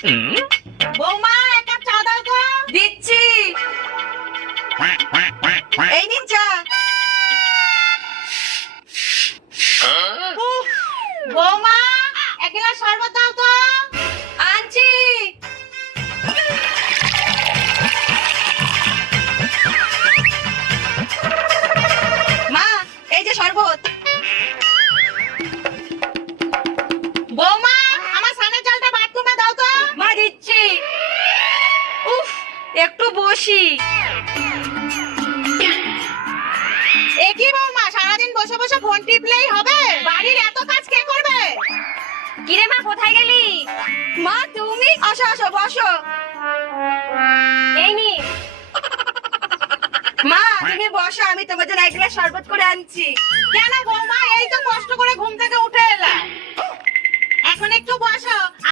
বৌমা এক কাপ চা দাও তো। দিচ্ছি। এই নিন চা। উফ, বৌমা এক গ্লাস শরবত দাও তো। আনছি। মা, এই যে শরবত। বৌমা আমার স্নানের জলটা বাথরুমে দাও তো। মা দিচ্ছি। উফ, একটু বসি। একই বৌমা সারাদিন বসে বসে ফোন টিপলেই হবে? বাড়ির এত কাজ কে করবে? কিরে মা, কোথায় গেলি? মা তুমি? আসো আসো বসো। এই নি। মা তুমি বসো, আমি তোমার জন্য এক গ্লাস শরবত করে আনছি। কেন বৌমা, এই তো কষ্ট করে ঘুম থেকে উঠে এলাম, এখন একটু বসো।